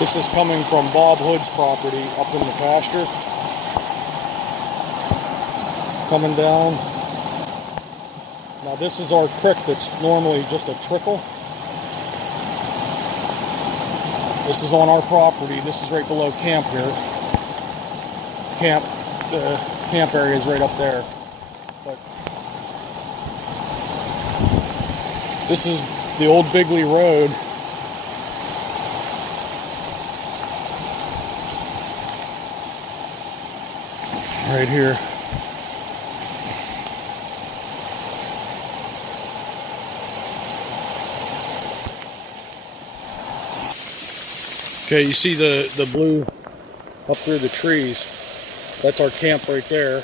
This is coming from Bob Hood's property up in the pasture. Coming down. Now this is our creek that's normally just a trickle. This is on our property. This is right below camp here. The camp area is right up there. But this is the old Bigley Road. Right here. Okay, you see the blue up through the trees. That's our camp right there.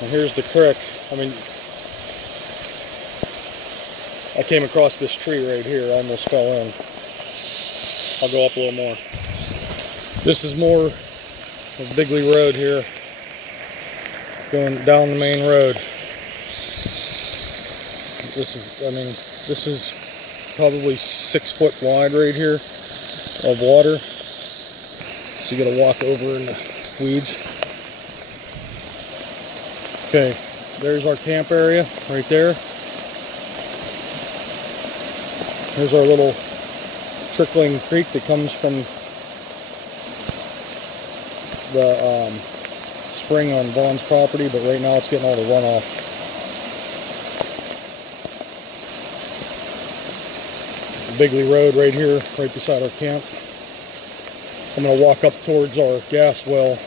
And here's the creek. I mean, I came across this tree right here. I almost fell in. I'll go up a little more. This is more of Bigley Road here, going down the main road. This is probably 6 foot wide right here of water. So you gotta walk over in the weeds. Okay, there's our camp area right there. Here's our little trickling creek that comes from the spring on Vaughn's property, but right now it's getting all the runoff. Bigley Road right here, right beside our camp. I'm going to walk up towards our gas well.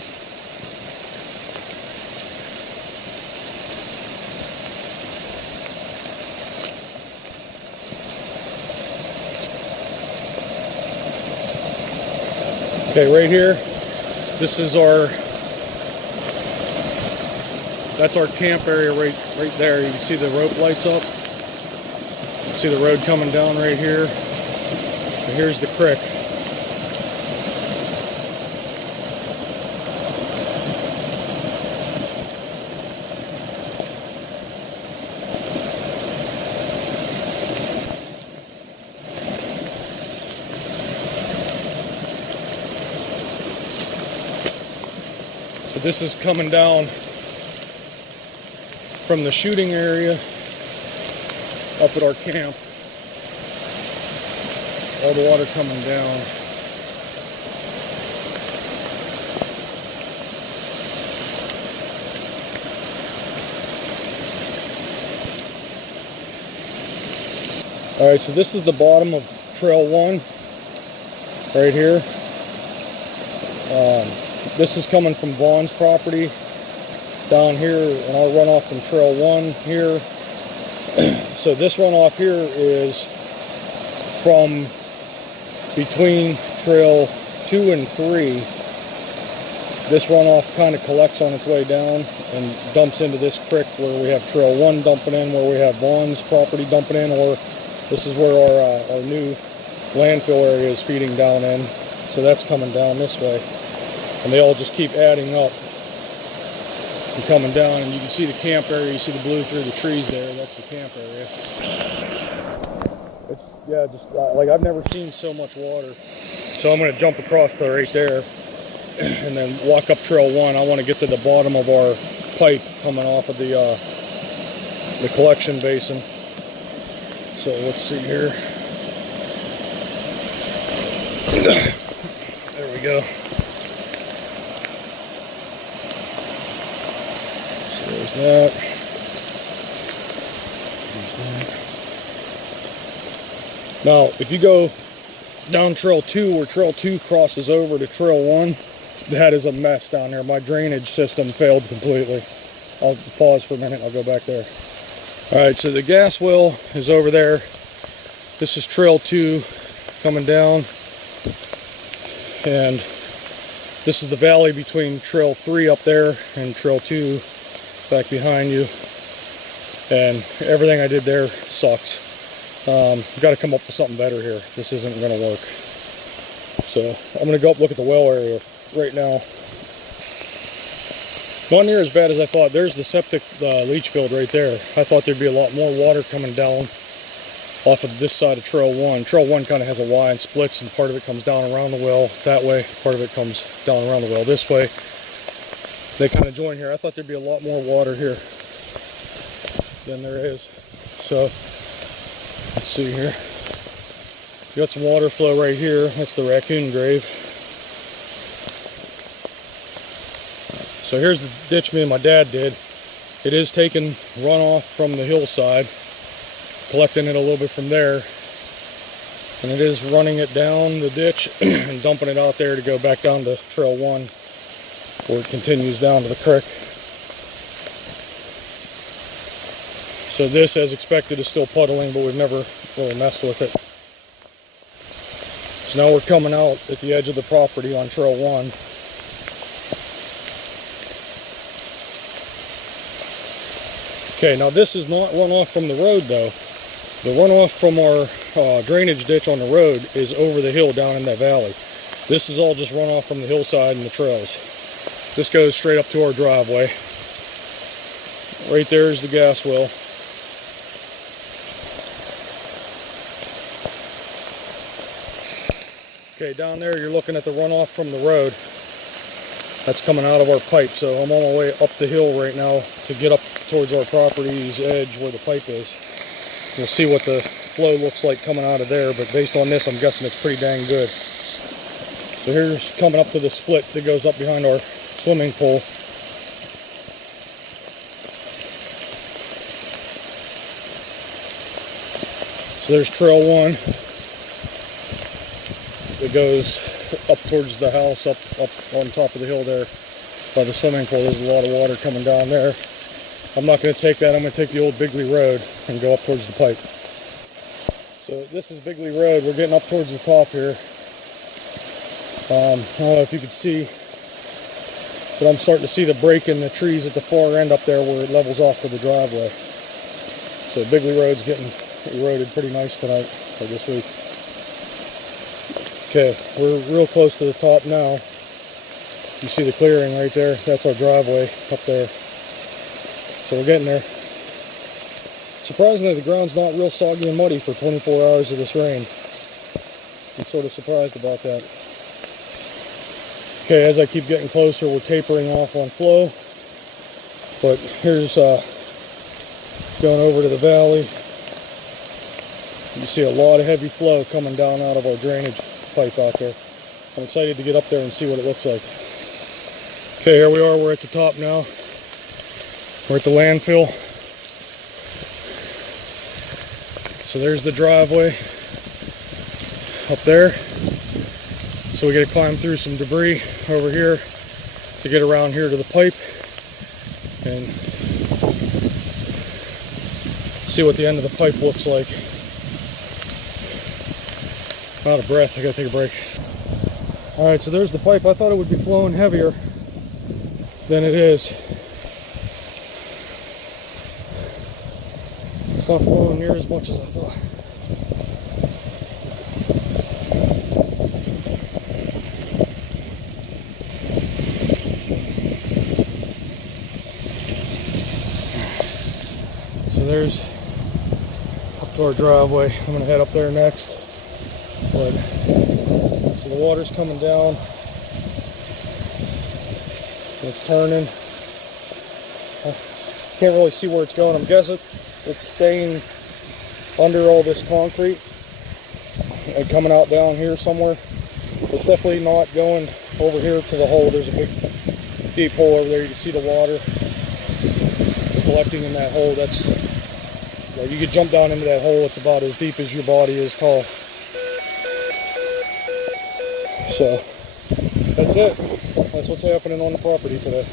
Okay, right here, this is that's our camp area right there. You can see the rope lights up. You see the road coming down right here. And here's the creek. So this is coming down from the shooting area up at our camp. All the water coming down. Alright, so this is the bottom of Trail 1 right here. This is coming from Vaughn's property down here, and our runoff from Trail 1 here. So this runoff here is from between Trail 2 and 3. This runoff kind of collects on its way down and dumps into this creek where we have Trail 1 dumping in, where we have Vaughn's property dumping in, or this is where our new landfill area is feeding down in. So that's coming down this way. And they all just keep adding up and coming down. And you can see the camp area. You see the blue through the trees there. That's the camp area. It's, yeah, just like I've never seen so much water. So I'm going to jump across to right there and then walk up Trail 1. I want to get to the bottom of our pipe coming off of the collection basin. So let's see here. There we go. So there's that. Now, if you go down Trail 2, where Trail 2 crosses over to Trail 1, that is a mess down there. My drainage system failed completely. I'll pause for a minute. I'll go back there. Alright, so the gas well is over there. This is Trail 2 coming down. And this is the valley between Trail 3 up there and Trail 2 back behind you. And everything I did there sucks. Got to come up with something better here. This isn't going to work. So I'm going to go up and look at the well area right now. Not near as bad as I thought. There's the septic leach field right there. I thought there'd be a lot more water coming down off of this side of trail 1. Trail 1 kind of has a Y and splits, and part of it comes down around the well that way, part of it comes down around the well this way. They kind of join here. I thought there'd be a lot more water here than there is. So let's see here. You got some water flow right here. That's the raccoon grave. So here's the ditch me and my dad did. It is taking runoff from the hillside, collecting it a little bit from there, and it is running it down the ditch and dumping it out there to go back down to trail 1, where it continues down to the creek. So this, as expected, is still puddling, but we've never really messed with it. So now we're coming out at the edge of the property on trail 1. Okay, now this is not runoff from the road though. The runoff from our drainage ditch on the road is over the hill down in that valley. This is all just runoff from the hillside and the trails. This goes straight up to our driveway. Right there is the gas well. Okay, down there you're looking at the runoff from the road. That's coming out of our pipe. So I'm on my way up the hill right now to get up towards our property's edge where the pipe is. We'll see what the flow looks like coming out of there, but based on this, I'm guessing it's pretty dang good. So here's coming up to the split that goes up behind our swimming pool. So there's trail 1 that goes up towards the house, up on top of the hill there by the swimming pool. There's a lot of water coming down there. I'm not going to take that. I'm going to take the old Bigley Road and go up towards the pipe. So this is Bigley Road. We're getting up towards the top here. I don't know if you could see, but I'm starting to see the break in the trees at the far end up there where it levels off to the driveway. So Bigley Road's getting eroded pretty nice tonight, or this week. Okay, we're real close to the top now. You see the clearing right there? That's our driveway up there. So we're getting there. Surprisingly, the ground's not real soggy and muddy for 24 hours of this rain. I'm sort of surprised about that. Okay, as I keep getting closer, we're tapering off on flow. But here's going over to the valley. You see a lot of heavy flow coming down out of our drainage pipe out there. I'm excited to get up there and see what it looks like. Okay, here we are. We're at the top now. We're at the landfill. So there's the driveway up there. So we got to climb through some debris over here to get around here to the pipe and see what the end of the pipe looks like. I'm out of breath. I got to take a break. Alright, so there's the pipe. I thought it would be flowing heavier than it is. It's not flowing near as much as I thought. So there's up to our driveway. I'm going to head up there next. But, so the water's coming down. It's turning. I can't really see where it's going. I'm guessing it's staying under all this concrete and coming out down here somewhere. It's definitely not going over here to the hole. There's a big deep hole over there. You can see the water collecting in that hole. That's, well, you could jump down into that hole. It's about as deep as your body is tall. So that's it. That's what's happening on the property today.